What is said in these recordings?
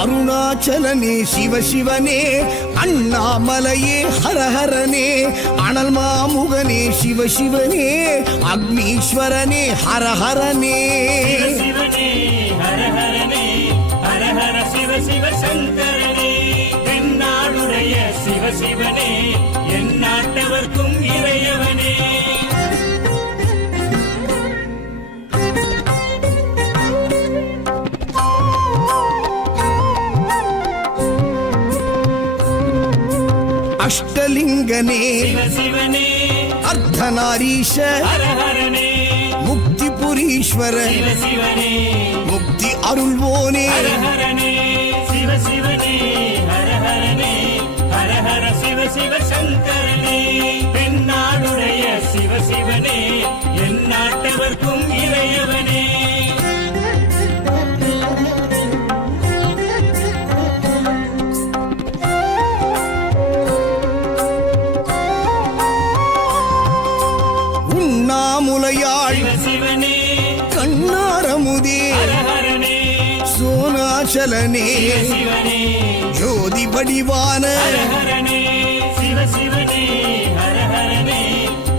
அருணாச்சலனே சிவசிவனே, அண்ணாமலையே ஹரஹரனே, அனல் மாமுகனே சிவசிவனே, அக்னீஸ்வரனே ஹரஹரனே. சிவசிவனே ஹரஹரனே, ஹரஹர சிவ சிவ சங்கரனே, தென்னாடுடைய சிவசிவனே, என் நாட்டவர்க்கும் இறையவனே. அஷ்டலிங்கனே சிவசிவனே, அர்த்தநாரீஷ ஹரஹரனே, முக்திபுரீஸ்வர சிவசிவனே, முக்தி அருள்வோனே. ஹரஹரனே சிவசிவனே, ஹரஹரனே, ஹரஹர சிவ சிவ சங்கரனே, தென்னாடுடைய சிவசிவனே, என் நாட்டவர்க்கும் இறையவனே. உண்ணாமுலையாள் சிவசிவனே, கண்ணாரமுதே ஹரஹரனே, சோனாச்சலனே சிவசிவனே, ஜோதி வடிவான ஹரஹரனே சிவசிவனே, ஹரஹரனே,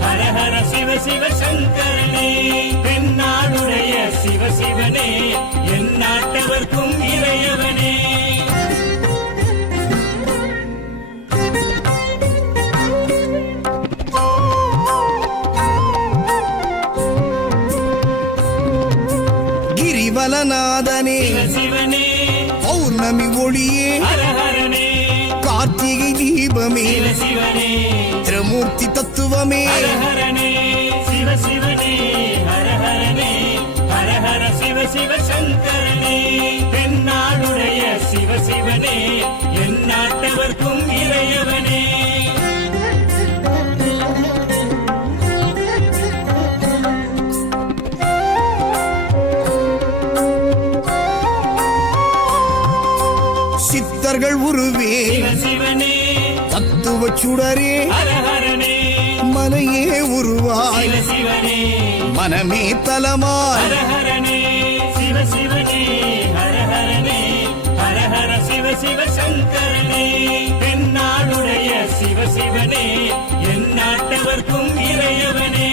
ஹரஹர சிவ சிவ சங்கரனே, தென்னாடுடைய சிவசிவனே, என் நாட்டவர்க்கும் இறையவனே. கிரிவலநாதனே சிவசிவனே, பௌர்ணமி ஒளியே ஹரஹரனே, கார்த்திகை தீபமே சிவசிவனே, திரமூர்த்தி தத்துவமே. ஹரஹரனே சிவசிவனே, ஹரஹரனே, ஹரஹர சிவ சிவ சங்கரனே, தென்னாடுடைய சிவசிவனே, என் நாட்டவர்க்கும் இறையவனே. சித்தர்கள் உருவே சிவசிவனே, தத்துவ சுடரே ஹரஹரனே, மனையே உருவாய் சிவசிவனே, மனமே தலமாய். ஹரஹரனே சிவசிவனே, ஹரஹரனே, ஹரஹர சிவ சிவ சங்கரனே, தென்னாடுடைய சிவசிவனே, என் நாட்டவர்க்கும் இறையவனே.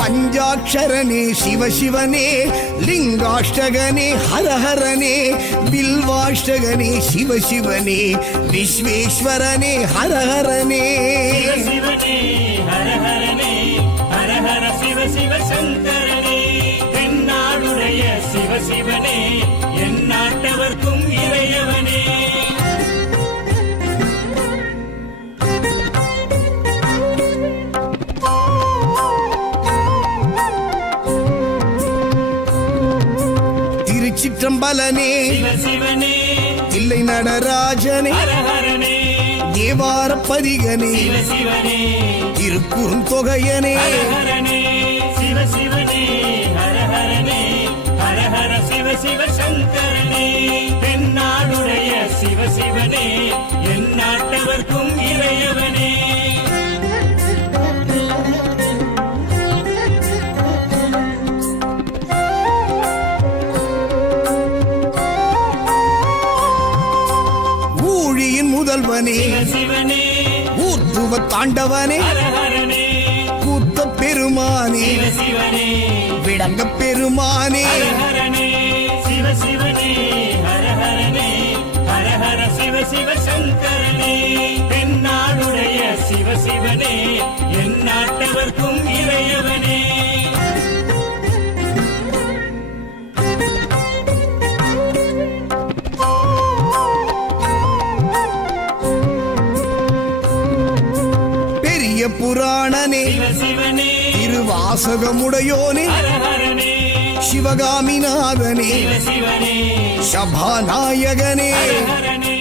பஞ்சாட்சரனே சிவசிவனே, லிங்காஷ்டகனே ஹரஹரனே, பில்வாஷ்டகனே சிவசிவனே, விஸ்வேஸ்வரனே ஹரஹரனே. சிவசிவனே, ஹரஹரனே, ஹரஹர சிவ சிவ சங்கரனே, தென்னாடுடைய சிவசிவனே, என் நாட்டவர்க்கும் இறையவனே. திருச்சிற்றம்பலனே சிவசிவனே, தில்லை நடராஜனே, ஹரஹரனே, தேவார பதிகனே, சிவசிவனே, திருக்குறுந்தொகையனே. ஹரஹரனே சிவசிவனே, ஹரஹரனே, ஹரஹர சிவ சிவ சங்கரனே, தென்னாடுடைய சிவசிவனே, என் நாட்டவர்க்கும் இறையவனே. ஊழியின் முதல்வனே சிவசிவனே, ஊர்த்துவ தாண்டவனே, ஹரஹரனே, கூத்த பெருமானே சிவசிவனே, விளங்க பெருமானே. ஹரஹரனே சிவசிவனே, ஹரஹரனே, ஹரஹர சிவ சிவ சங்கரனே, தென்னாடுடைய சிவசிவனே, என் நாட்டவர்க்கும் இறையவனே. பெரிய புராணனே சிவசிவனே, திருவாசகமுடையோனே, ஹரஹரனே, சிவகாமிநாதனே சிவசிவனே, சபாநாயகனே. ஹரஹரனே,